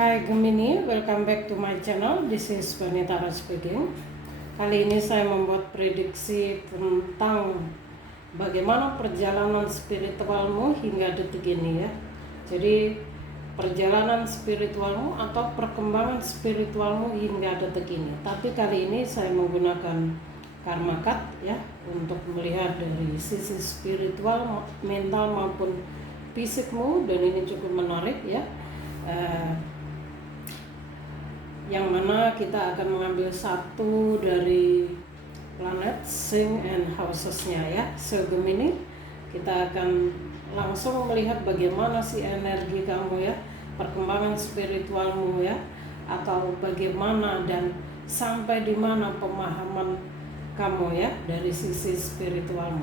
Hai Gemini, welcome back to my channel. This is Vanita speaking. Kali ini saya membuat prediksi tentang bagaimana perjalanan spiritualmu hingga detik ini ya. Jadi perjalanan spiritualmu atau perkembangan spiritualmu hingga detik ini. Tapi kali ini saya menggunakan karma card ya untuk melihat dari sisi spiritual, mental maupun fisikmu, dan ini cukup menarik ya. Yang mana kita akan mengambil satu dari planet Sign and Houses-nya ya. So Gemini, kita akan langsung melihat bagaimana sih energi kamu ya, perkembangan spiritualmu ya, atau bagaimana dan sampai di mana pemahaman kamu ya dari sisi spiritualmu.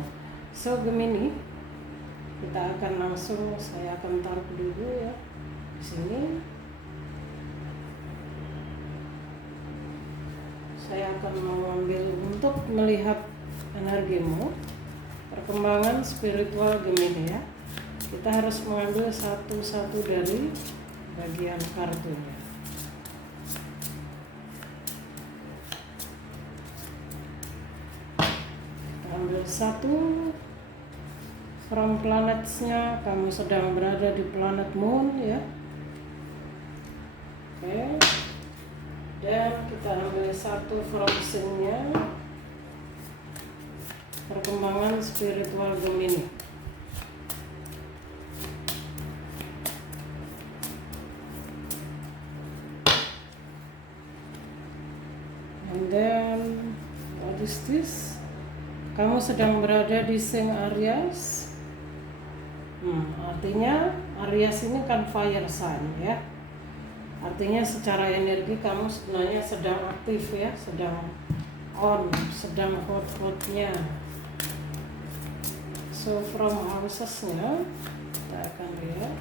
So Gemini, kita akan langsung, saya akan taruh dulu ya di sini. Saya akan mengambil untuk melihat energimu, perkembangan spiritual Gemini ya. Kita harus mengambil satu-satu dari bagian kartunya. Kita ambil satu. From planetsnya, kamu sedang berada di planet Moon ya. Oke. Dan kita ambil satu from Sign-nya, perkembangan spiritual Gemini. And then what is this? Kamu sedang berada di Sign Aries. Artinya Aries ini kan fire sign ya. Artinya secara energi kamu sebenarnya sedang aktif ya, sedang on, sedang hot-hotnya. So from houses-nya kita akan lihat.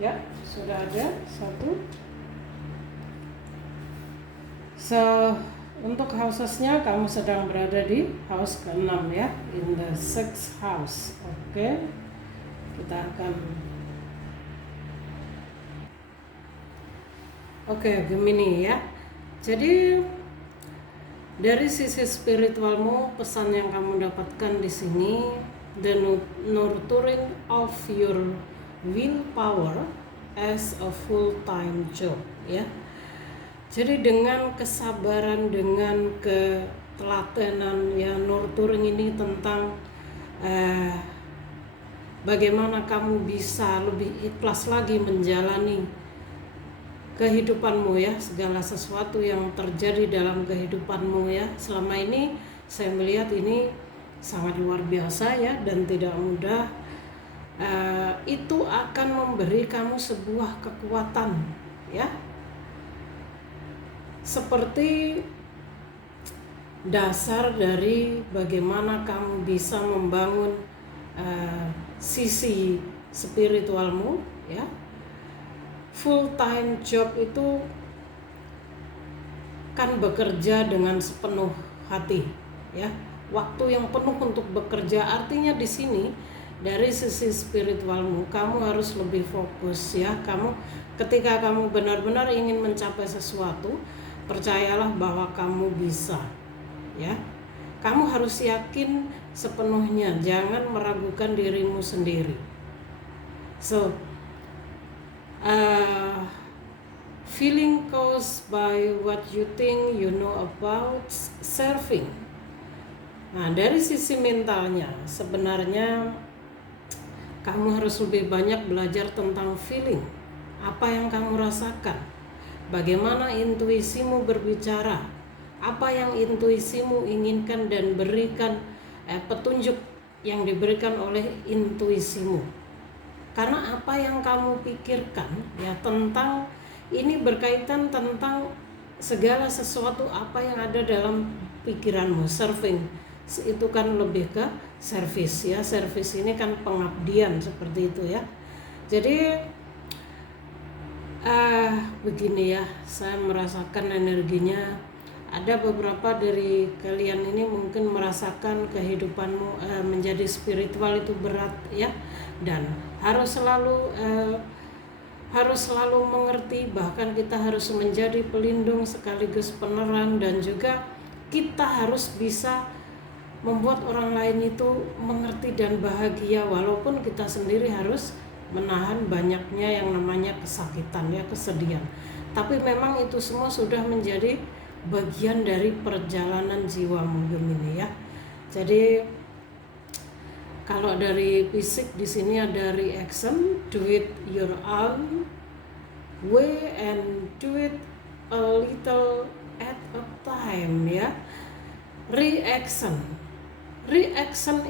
Ya, sudah ada satu. So untuk houses-nya kamu sedang berada di house ke-6 ya, in the 6th house. Oke. Kita akan Gemini ya. Jadi dari sisi spiritualmu, pesan yang kamu dapatkan di sini, the nurturing of your willpower as a full-time job ya. Jadi dengan kesabaran, dengan ketelatenan ya, nurturing ini tentang bagaimana kamu bisa lebih ikhlas lagi menjalani kehidupanmu ya, segala sesuatu yang terjadi dalam kehidupanmu ya. Selama ini saya melihat ini sangat luar biasa ya, dan tidak mudah. Itu akan memberi kamu sebuah kekuatan ya, seperti dasar dari bagaimana kamu bisa membangun sisi spiritualmu ya. Full time job itu kan bekerja dengan sepenuh hati ya, waktu yang penuh untuk bekerja. Artinya di sini dari sisi spiritualmu kamu harus lebih fokus ya. Kamu ketika kamu benar-benar ingin mencapai sesuatu, percayalah bahwa kamu bisa ya. Kamu harus yakin sepenuhnya, jangan meragukan dirimu sendiri. So, feeling caused by what you think you know about serving. Nah, dari sisi mentalnya, sebenarnya kamu harus lebih banyak belajar tentang feeling. Apa yang kamu rasakan, bagaimana intuisimu berbicara, apa yang intuisimu inginkan, dan berikan petunjuk yang diberikan oleh intuisimu. Karena apa yang kamu pikirkan ya tentang ini berkaitan tentang segala sesuatu apa yang ada dalam pikiranmu. Serving itu kan lebih ke service ya. Service ini kan pengabdian seperti itu ya. Jadi begini ya, saya merasakan energinya. Ada beberapa dari kalian ini mungkin merasakan kehidupanmu menjadi spiritual itu berat ya, dan harus selalu mengerti, bahkan kita harus menjadi pelindung sekaligus penerang, dan juga kita harus bisa membuat orang lain itu mengerti dan bahagia, walaupun kita sendiri harus menahan banyaknya yang namanya kesakitan ya, kesedihan. Tapi memang itu semua sudah menjadi bagian dari perjalanan jiwamu Gemini ya. Jadi kalau dari fisik di sini ada reaction, do it your own way and do it a little at a time ya. Reaction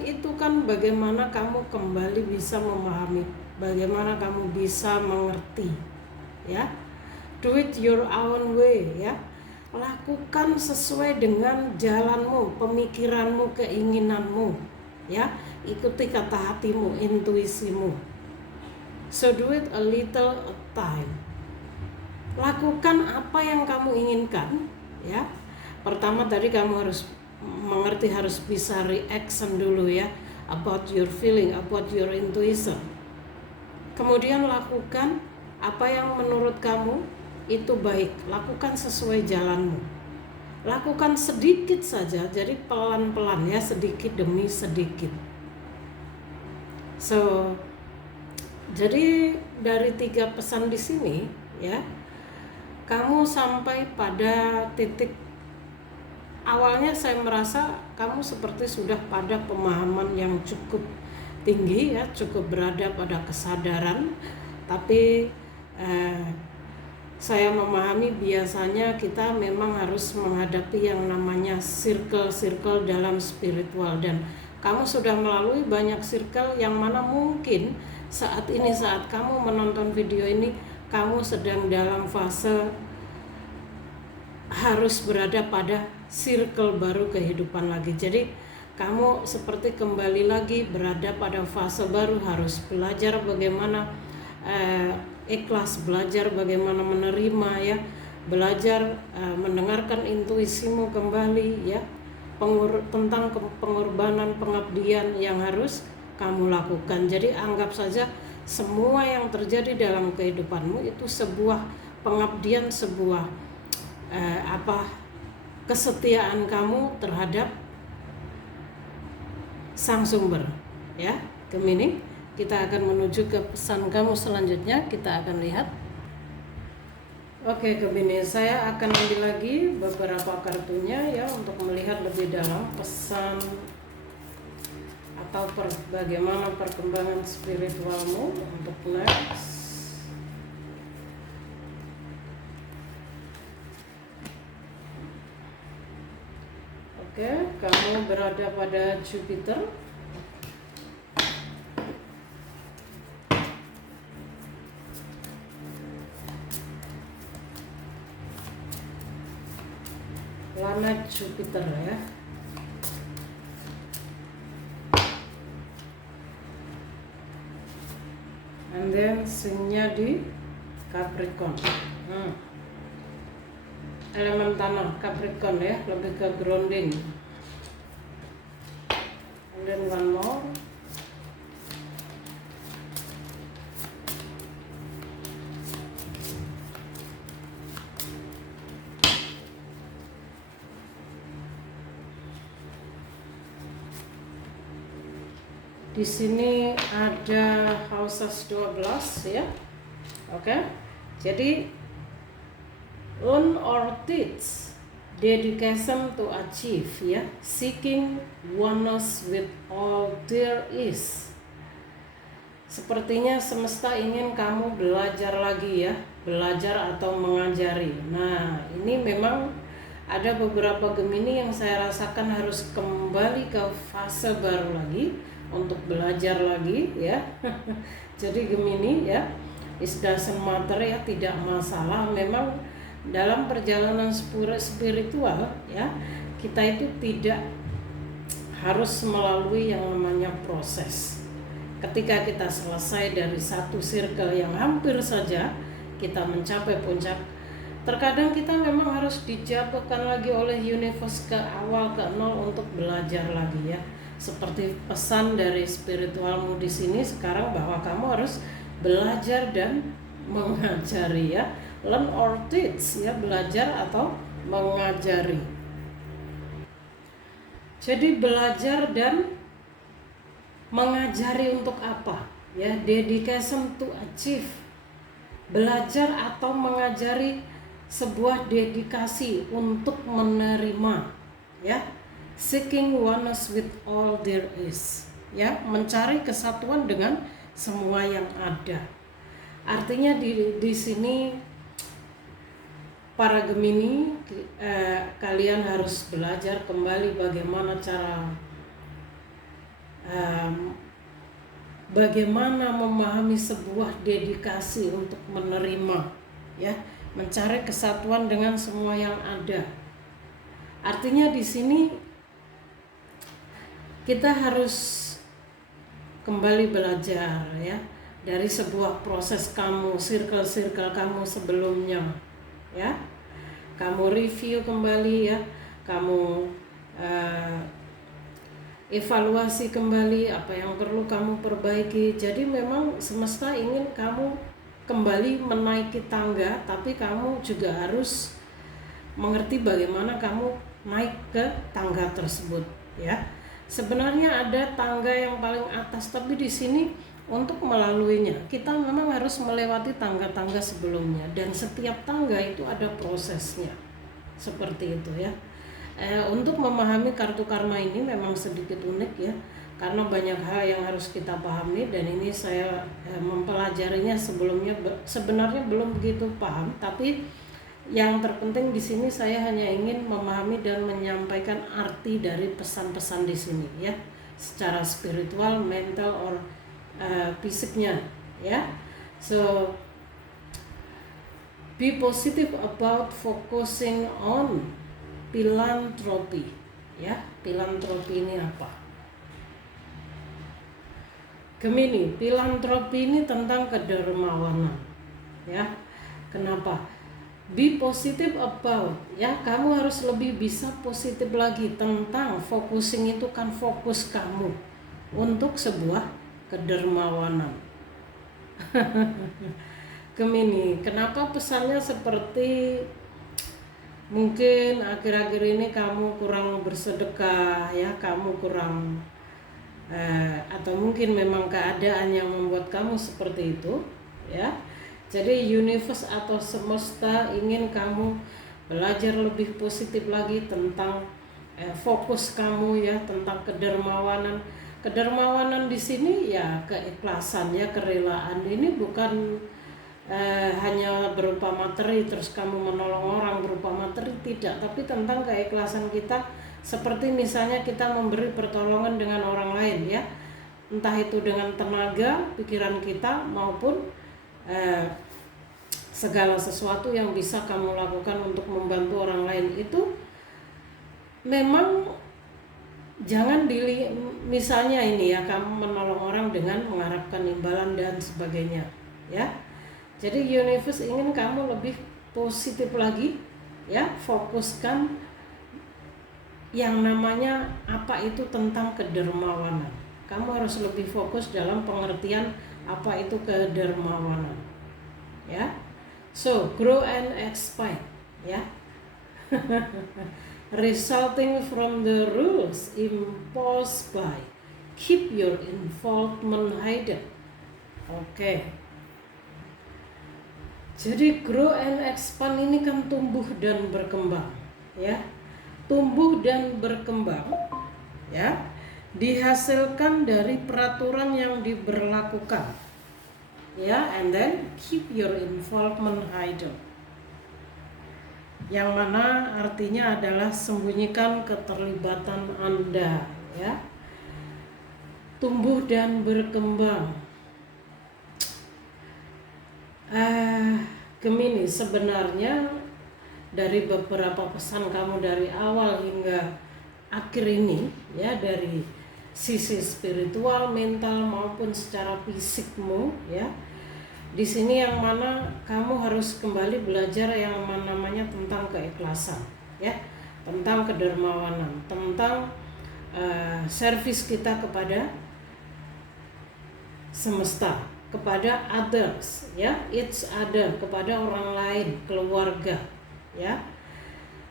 itu kan bagaimana kamu kembali bisa memahami, bagaimana kamu bisa mengerti ya. Do it your own way ya. Lakukan sesuai dengan jalanmu, pemikiranmu, keinginanmu ya. Ikuti kata hatimu, intuisimu. So do it a little at a time. Lakukan apa yang kamu inginkan ya. Pertama tadi kamu harus mengerti, harus bisa reaction dulu ya, about your feeling, about your intuition. Kemudian lakukan apa yang menurut kamu itu baik, lakukan sesuai jalanmu. Lakukan sedikit saja, jadi pelan-pelan ya, sedikit demi sedikit. So, jadi dari 3 pesan di sini ya, kamu sampai pada titik awalnya saya merasa kamu seperti sudah pada pemahaman yang cukup tinggi ya, cukup berada pada kesadaran. Tapi saya memahami biasanya kita memang harus menghadapi yang namanya circle-circle dalam spiritual, dan kamu sudah melalui banyak circle yang mana mungkin saat ini, saat kamu menonton video ini, kamu sedang dalam fase harus berada pada circle baru kehidupan lagi. Jadi kamu seperti kembali lagi berada pada fase baru, harus belajar bagaimana ikhlas, belajar bagaimana menerima ya, belajar mendengarkan intuisimu kembali ya, tentang pengorbanan, pengabdian yang harus kamu lakukan. Jadi anggap saja semua yang terjadi dalam kehidupanmu itu sebuah pengabdian, sebuah kesetiaan kamu terhadap sang sumber ya Gemini. Kita akan menuju ke pesan kamu selanjutnya, kita akan lihat. Oke Gemini, saya akan ambil lagi beberapa kartunya ya, untuk melihat lebih dalam pesan atau bagaimana perkembangan spiritualmu untuk next. Oke, kamu berada pada Jupiter. Planet Jupiter ya. And then sinnya di Capricorn. Elemen tanah Capricorn ya, lebih ke grounding. And then one more. Di sini ada houses 12 ya. Oke. Jadi learn or teach, dedication to achieve ya, seeking oneness with all there is. Sepertinya semesta ingin kamu belajar lagi ya, belajar atau mengajari. Nah, ini memang ada beberapa Gemini yang saya rasakan harus kembali ke fase baru lagi untuk belajar lagi ya. Jadi Gemini ya, it doesn't matter ya, tidak masalah. Memang dalam perjalanan spiritual ya, kita itu tidak harus melalui yang namanya proses. Ketika kita selesai dari satu circle yang hampir saja kita mencapai puncak, terkadang kita memang harus dijatuhkan lagi oleh universe ke awal, ke nol, untuk belajar lagi ya. seperti pesan dari spiritualmu di sini sekarang bahwa kamu harus belajar dan mengajari, ya. Learn or teach, ya, belajar atau mengajari. Jadi belajar dan mengajari untuk apa? Ya, dedication to achieve. Belajar atau mengajari sebuah dedikasi untuk menerima, ya. Seeking oneness with all there is, ya, mencari kesatuan dengan semua yang ada. Artinya di sini para Gemini, kalian harus belajar kembali bagaimana cara bagaimana memahami sebuah dedikasi untuk menerima, ya, mencari kesatuan dengan semua yang ada. Artinya di sini kita harus kembali belajar, ya, dari sebuah proses kamu, circle kamu sebelumnya, ya. Kamu review kembali, ya, kamu evaluasi kembali apa yang perlu kamu perbaiki. Jadi memang semesta ingin kamu kembali menaiki tangga, tapi kamu juga harus mengerti bagaimana kamu naik ke tangga tersebut, ya. Sebenarnya ada tangga yang paling atas, tapi di sini untuk melaluinya kita memang harus melewati tangga-tangga sebelumnya, dan setiap tangga itu ada prosesnya, seperti itu, ya. Untuk memahami kartu karma ini memang sedikit unik, ya, karena banyak hal yang harus kita pahami, dan ini saya mempelajarinya sebelumnya sebenarnya belum begitu paham, tapi yang terpenting di sini saya hanya ingin memahami dan menyampaikan arti dari pesan-pesan di sini, ya, secara spiritual, mental, or fisiknya, ya. So be positive about focusing on philanthropy, ya. Philanthropy ini apa? Gemini, philanthropy ini tentang kedermawanan, ya. Kenapa? Be positive about, ya, kamu harus lebih bisa positif lagi tentang focusing itu kan fokus kamu untuk sebuah kedermawanan. Gemini, kenapa pesannya seperti mungkin akhir-akhir ini kamu kurang bersedekah, ya, kamu kurang atau mungkin memang keadaan yang membuat kamu seperti itu, ya. Jadi universe atau semesta ingin kamu belajar lebih positif lagi tentang fokus kamu, ya, tentang kedermawanan. Kedermawanan di sini, ya, keikhlasan, ya, kerelaan. Ini bukan hanya berupa materi terus kamu menolong orang berupa materi, tidak, tapi tentang keikhlasan kita, seperti misalnya kita memberi pertolongan dengan orang lain, ya, entah itu dengan tenaga, pikiran kita, maupun segala sesuatu yang bisa kamu lakukan untuk membantu orang lain. Itu memang jangan misalnya ini, ya, kamu menolong orang dengan mengharapkan imbalan dan sebagainya, ya. Jadi universe ingin kamu lebih positif lagi, ya, fokuskan yang namanya apa itu tentang kedermawanan. Kamu harus lebih fokus dalam pengertian apa itu kedermawanan, ya. So grow and expand, ya. Resulting from the rules imposed by keep your involvement hidden. Oke. Jadi grow and expand ini kan tumbuh dan berkembang, ya. Tumbuh dan berkembang, ya, dihasilkan dari peraturan yang diberlakukan, ya, and then keep your involvement hidden, yang mana artinya adalah sembunyikan keterlibatan Anda, ya. Tumbuh dan berkembang. Gemini, sebenarnya dari beberapa pesan kamu dari awal hingga akhir ini, ya, dari sisi spiritual, mental maupun secara fisikmu, ya, di sini yang mana kamu harus kembali belajar yang namanya tentang keikhlasan, ya, tentang kedermawanan, tentang servis kita kepada semesta, kepada others, ya, each other, kepada orang lain, keluarga, ya.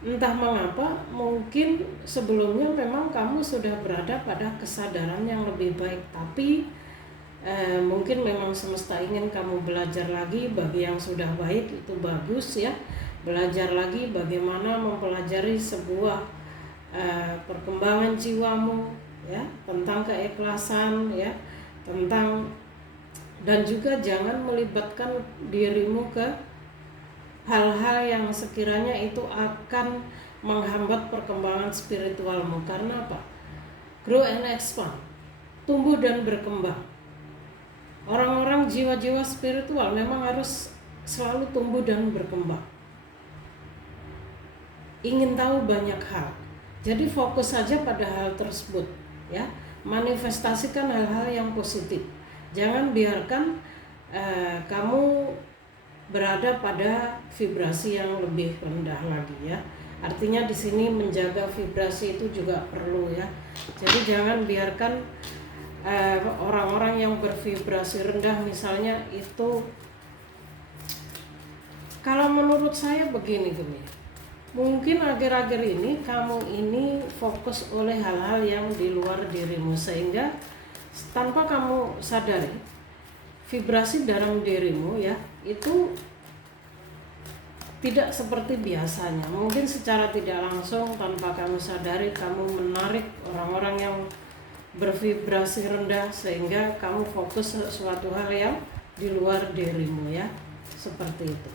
Entah mengapa, mungkin sebelumnya memang kamu sudah berada pada kesadaran yang lebih baik, tapi mungkin memang semesta ingin kamu belajar lagi. Bagi yang sudah baik itu bagus, ya, belajar lagi bagaimana mempelajari sebuah perkembangan jiwamu, ya, tentang keikhlasan, ya, tentang, dan juga jangan melibatkan dirimu ke hal-hal yang sekiranya itu akan menghambat perkembangan spiritualmu. Karena apa? Grow and expand, tumbuh dan berkembang. Orang-orang jiwa-jiwa spiritual memang harus selalu tumbuh dan berkembang, ingin tahu banyak hal. Jadi fokus saja pada hal tersebut, ya. Manifestasikan hal-hal yang positif. Jangan biarkan kamu berada pada vibrasi yang lebih rendah lagi, ya. Artinya di sini menjaga vibrasi itu juga perlu, ya. Jadi jangan biarkan orang-orang yang bervibrasi rendah misalnya itu, kalau menurut saya begini, mungkin akhir-akhir ini kamu ini fokus oleh hal-hal yang di luar dirimu, sehingga tanpa kamu sadari vibrasi dalam dirimu, ya, itu tidak seperti biasanya. Mungkin secara tidak langsung tanpa kamu sadari kamu menarik orang-orang yang bervibrasi rendah, sehingga kamu fokus suatu hal yang di luar dirimu, ya, seperti itu.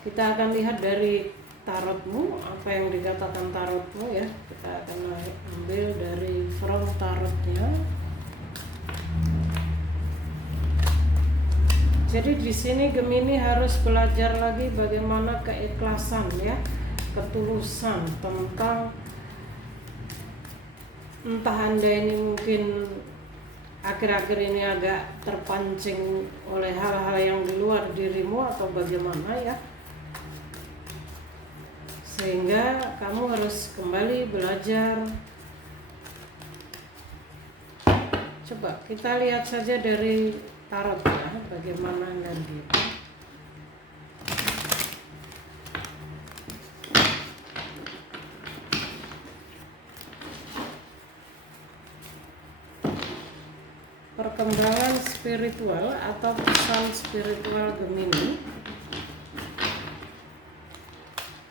Kita akan lihat dari tarotmu, apa yang dikatakan tarotmu, ya. Kita akan ambil dari front tarotnya. Jadi di sini Gemini harus belajar lagi bagaimana keikhlasan, ya, ketulusan, tentang entah Anda ini mungkin akhir-akhir ini agak terpancing oleh hal-hal yang di luar dirimu atau bagaimana, ya, sehingga kamu harus kembali belajar. Coba kita lihat saja dari tarot, ya, bagaimana energi. Perkembangan spiritual atau pesan spiritual Gemini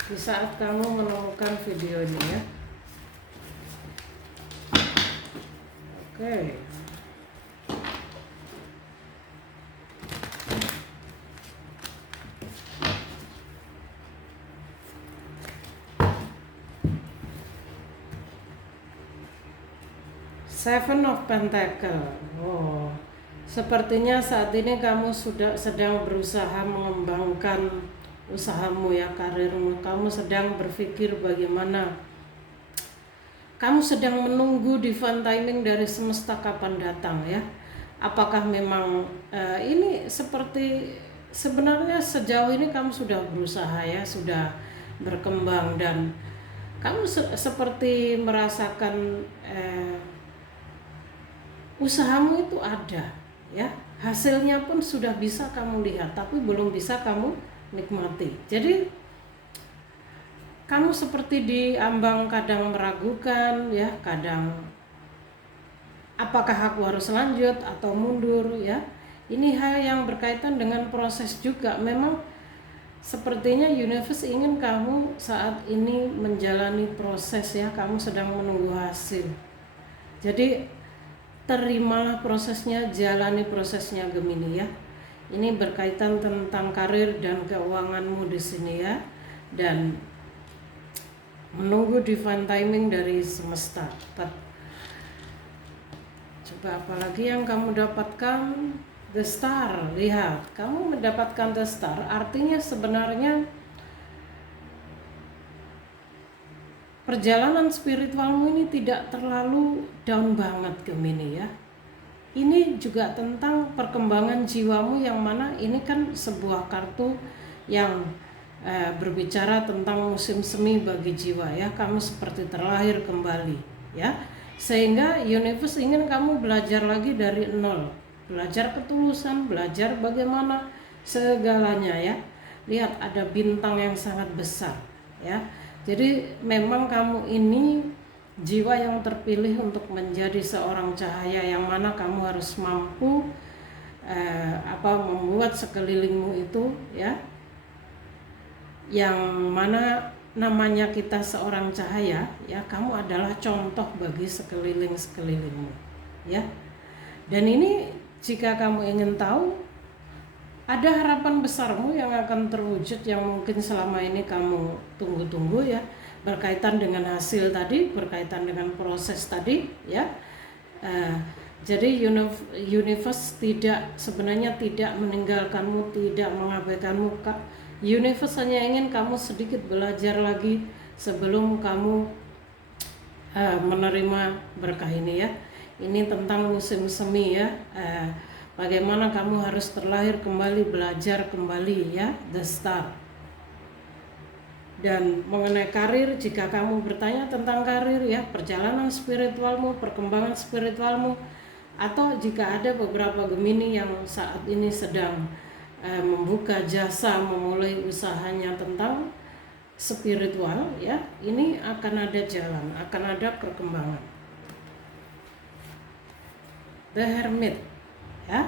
di saat kamu menemukan video ini, ya. Oke. Seven of Pentacle. Oh, sepertinya saat ini kamu sudah sedang berusaha mengembangkan usahamu, ya, karirmu. Kamu sedang berpikir bagaimana. Kamu sedang menunggu divine timing dari semesta kapan datang, ya. Apakah memang ini seperti sebenarnya sejauh ini kamu sudah berusaha, ya, sudah berkembang, dan kamu seperti merasakan usahamu itu ada, ya, hasilnya pun sudah bisa kamu lihat, tapi belum bisa kamu nikmati. Jadi kamu seperti diambang, kadang meragukan, ya, kadang apakah aku harus lanjut atau mundur, ya. Ini hal yang berkaitan dengan proses juga. Memang sepertinya universe ingin kamu saat ini menjalani proses, ya, kamu sedang menunggu hasil. Jadi terimalah prosesnya, jalani prosesnya Gemini, ya. Ini berkaitan tentang karir dan keuanganmu di sini, ya, dan menunggu divine timing dari semesta. Coba apalagi yang kamu dapatkan? The Star. Lihat, kamu mendapatkan The Star, artinya sebenarnya perjalanan spiritualmu ini tidak terlalu down banget Gemini, ya. Ini juga tentang perkembangan jiwamu, yang mana ini kan sebuah kartu yang berbicara tentang musim semi bagi jiwa ya. Kamu seperti terlahir kembali ya, sehingga universe ingin kamu belajar lagi dari nol, belajar ketulusan, belajar bagaimana segalanya ya. Lihat ada bintang yang sangat besar ya. Jadi memang kamu ini jiwa yang terpilih untuk menjadi seorang cahaya, yang mana kamu harus mampu membuat sekelilingmu itu ya, yang mana namanya kita seorang cahaya ya, kamu adalah contoh bagi sekelilingmu ya. Dan ini jika kamu ingin tahu, ada harapan besarmu yang akan terwujud, yang mungkin selama ini kamu tunggu-tunggu ya, berkaitan dengan hasil tadi, berkaitan dengan proses tadi ya. Jadi universe sebenarnya tidak meninggalkanmu, tidak mengabaikanmu. Universe hanya ingin kamu sedikit belajar lagi sebelum kamu menerima berkah ini ya. Ini tentang musim semi ya. Bagaimana kamu harus terlahir kembali, belajar kembali ya, the start. Dan mengenai karir, jika kamu bertanya tentang karir ya, perjalanan spiritualmu, perkembangan spiritualmu, atau jika ada beberapa Gemini yang saat ini sedang membuka jasa, memulai usahanya tentang spiritual ya, ini akan ada jalan, akan ada perkembangan. The Hermit ya,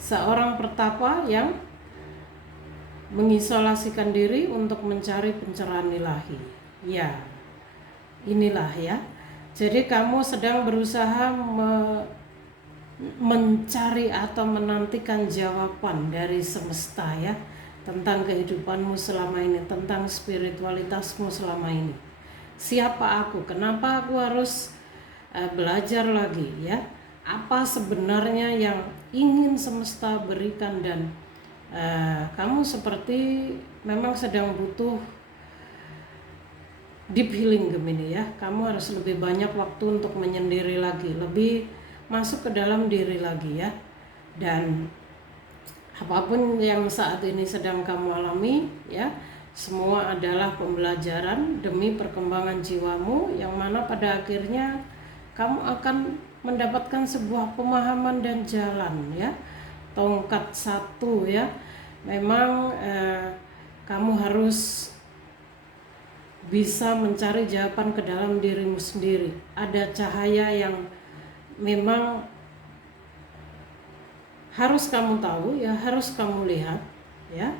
seorang pertapa yang mengisolasikan diri untuk mencari pencerahan ilahi ya. Inilah ya, jadi kamu sedang berusaha mencari atau menantikan jawaban dari semesta ya, tentang kehidupanmu selama ini, tentang spiritualitasmu selama ini. Siapa aku? Kenapa aku harus belajar lagi ya? Apa sebenarnya yang ingin semesta berikan? Dan kamu seperti memang sedang butuh deep healing Gemini ya. Kamu harus lebih banyak waktu untuk menyendiri lagi, lebih masuk ke dalam diri lagi ya. Dan apapun yang saat ini sedang kamu alami ya, semua adalah pembelajaran demi perkembangan jiwamu, yang mana pada akhirnya kamu akan mendapatkan sebuah pemahaman dan jalan ya. Tongkat satu ya, memang kamu harus bisa mencari jawaban ke dalam dirimu sendiri. Ada cahaya yang memang harus kamu tahu ya, harus kamu lihat ya.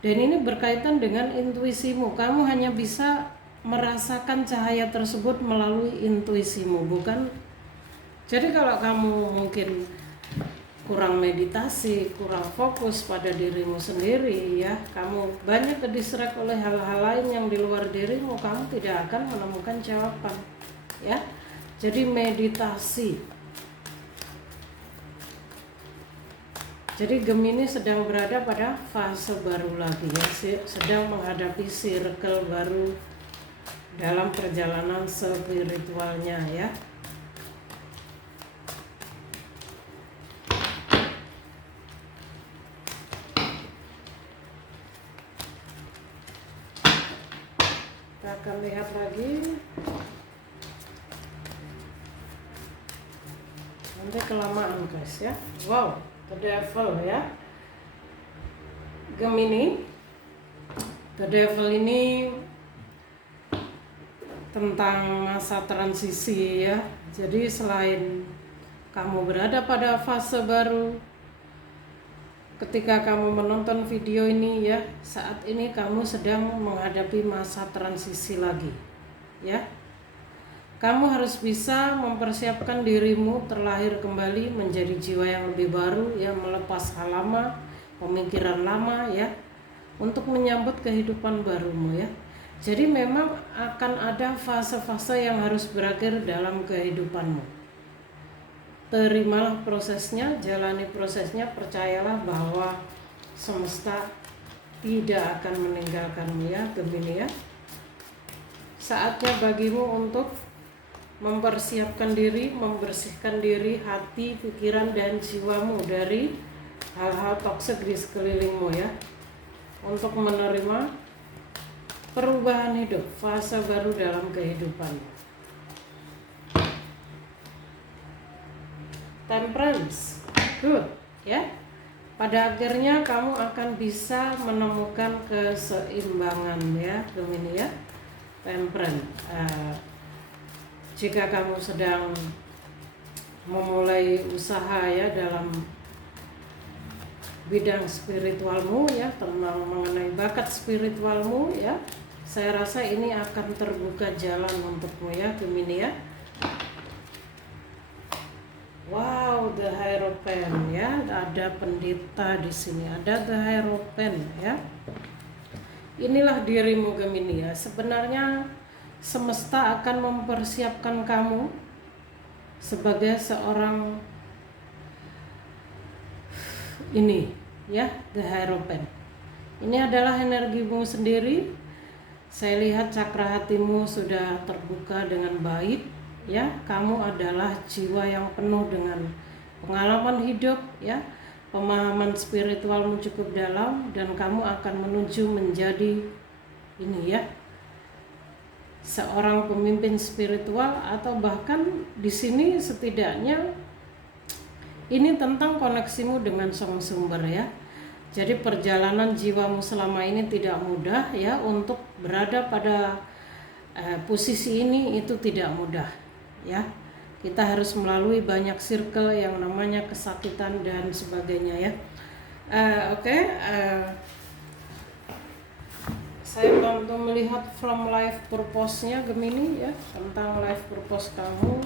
Dan ini berkaitan dengan intuisimu. Kamu hanya bisa merasakan cahaya tersebut melalui intuisimu, bukan. Jadi kalau kamu mungkin kurang meditasi, kurang fokus pada dirimu sendiri ya, kamu banyak terdistract oleh hal-hal lain yang di luar dirimu, kamu tidak akan menemukan jawaban ya. Jadi meditasi. Jadi Gemini sedang berada pada fase baru lagi ya, sedang menghadapi circle baru dalam perjalanan spiritualnya ya. Kita akan lihat lagi. Nanti kelamaan guys ya. Wow, the devil ya. Gemini. The devil ini tentang masa transisi ya. Jadi selain kamu berada pada fase baru, ketika kamu menonton video ini ya, saat ini kamu sedang menghadapi masa transisi lagi ya. Kamu harus bisa mempersiapkan dirimu terlahir kembali menjadi jiwa yang lebih baru ya, melepas hal lama, pemikiran lama ya, untuk menyambut kehidupan barumu ya. Jadi memang akan ada fase-fase yang harus berakhir dalam kehidupanmu. Terimalah prosesnya, jalani prosesnya, percayalah bahwa semesta tidak akan meninggalkanmu ya Gemini ya. Saatnya bagimu untuk mempersiapkan diri, membersihkan diri, hati, pikiran, dan jiwamu dari hal-hal toksik di sekelilingmu ya, untuk menerima perubahan hidup, fase baru dalam kehidupan. Temperance, good ya. Pada akhirnya kamu akan bisa menemukan keseimbangan ya, Gemini ya. Temperance. Jika kamu sedang memulai usaha ya dalam bidang spiritualmu ya, tentang mengenai bakat spiritualmu ya, saya rasa ini akan terbuka jalan untukmu ya, Gemini ya. Wow, the Hierophant ya, ada pendeta di sini, ada the Hierophant ya. Inilah dirimu Gemini ya. Sebenarnya semesta akan mempersiapkan kamu sebagai seorang ini ya, the Hierophant. Ini adalah energimu sendiri. Saya lihat cakra hatimu sudah terbuka dengan baik ya. Kamu adalah jiwa yang penuh dengan pengalaman hidup ya. Pemahaman spiritualmu cukup dalam dan kamu akan menuju menjadi ini ya, seorang pemimpin spiritual, atau bahkan di sini setidaknya ini tentang koneksimu dengan sang sumber ya. Jadi perjalanan jiwamu selama ini tidak mudah ya, untuk berada pada posisi ini itu tidak mudah ya. Kita harus melalui banyak circle yang namanya kesakitan dan sebagainya ya. Saya bantu melihat from life purpose-nya Gemini ya, tentang life purpose kamu,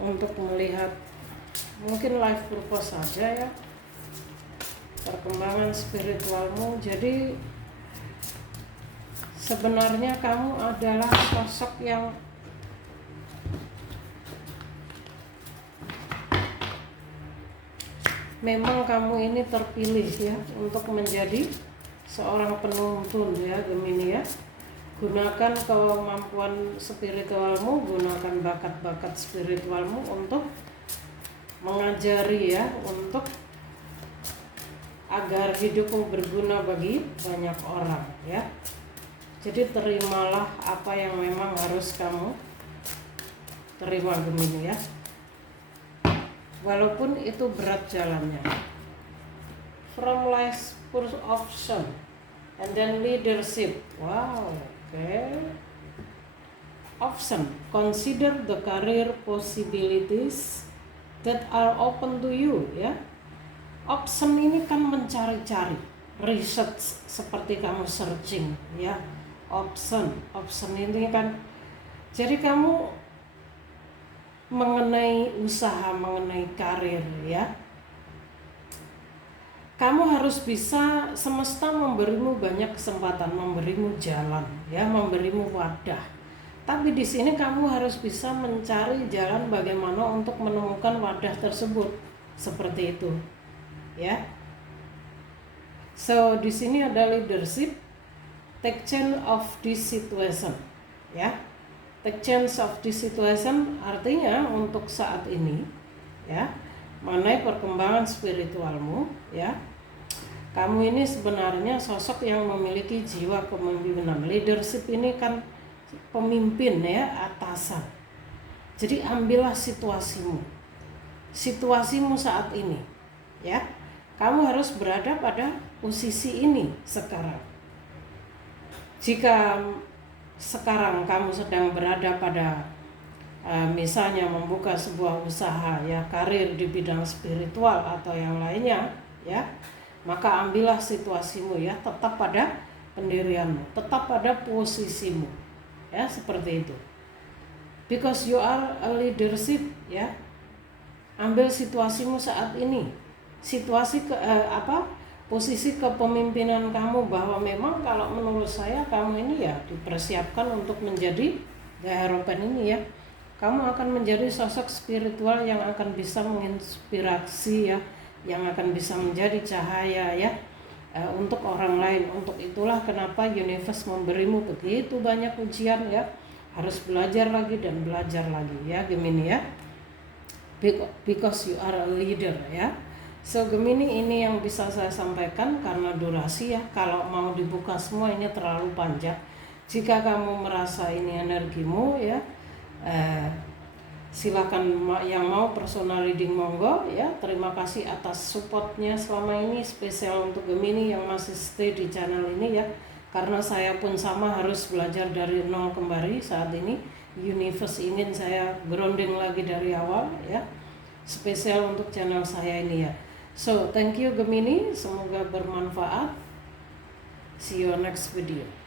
untuk melihat mungkin life purpose saja ya, perkembangan spiritualmu. Jadi sebenarnya kamu adalah sosok yang memang kamu ini terpilih ya untuk menjadi seorang penuntun ya, Gemini ya. Gunakan kemampuan spiritualmu, gunakan bakat-bakat spiritualmu untuk mengajari ya, untuk agar hidupmu berguna bagi banyak orang ya. Jadi terimalah apa yang memang harus kamu terima Gemini ya, walaupun itu berat jalannya. From life option and then leadership. Wow, okay. Option, consider the career possibilities that are open to you ya. Option ini kan mencari-cari, research, seperti kamu searching ya. Option ini kan, jadi kamu mengenai usaha, mengenai karir ya, kamu harus bisa, semesta memberimu banyak kesempatan, memberimu jalan ya, memberimu wadah. Tapi di sini kamu harus bisa mencari jalan bagaimana untuk menemukan wadah tersebut, seperti itu ya. So di sini ada leadership, take change of this situation ya. Take change of this situation artinya untuk saat ini ya, mengenai perkembangan spiritualmu ya. Kamu ini sebenarnya sosok yang memiliki jiwa kepemimpinan. Leadership ini kan pemimpin ya, atasan. Jadi ambillah situasimu saat ini ya. Kamu harus berada pada posisi ini sekarang. Jika sekarang kamu sedang berada pada misalnya membuka sebuah usaha ya, karir di bidang spiritual atau yang lainnya ya, maka ambillah situasimu ya, tetap pada pendirianmu, tetap pada posisimu ya, seperti itu. Because you are a leadership ya. Ambil situasimu saat ini, situasi posisi kepemimpinan kamu, bahwa memang kalau menurut saya kamu ini ya dipersiapkan untuk menjadi Hierophant ini ya. Kamu akan menjadi sosok spiritual yang akan bisa menginspirasi ya, yang akan bisa menjadi cahaya ya, untuk orang lain. Untuk itulah kenapa universe memberimu begitu banyak ujian ya, harus belajar lagi dan belajar lagi ya Gemini ya. Because you are a leader ya. So Gemini, ini yang bisa saya sampaikan karena durasi ya. Kalau mau dibuka semua ini terlalu panjang. Jika kamu merasa ini energimu ya, silakan yang mau personal reading monggo ya. Terima kasih atas supportnya selama ini, spesial untuk Gemini yang masih stay di channel ini ya. Karena saya pun sama harus belajar dari nol kembali saat ini. Universe ingin saya grounding lagi dari awal ya. Spesial untuk channel saya ini ya. So thank you Gemini, semoga bermanfaat. See you next video.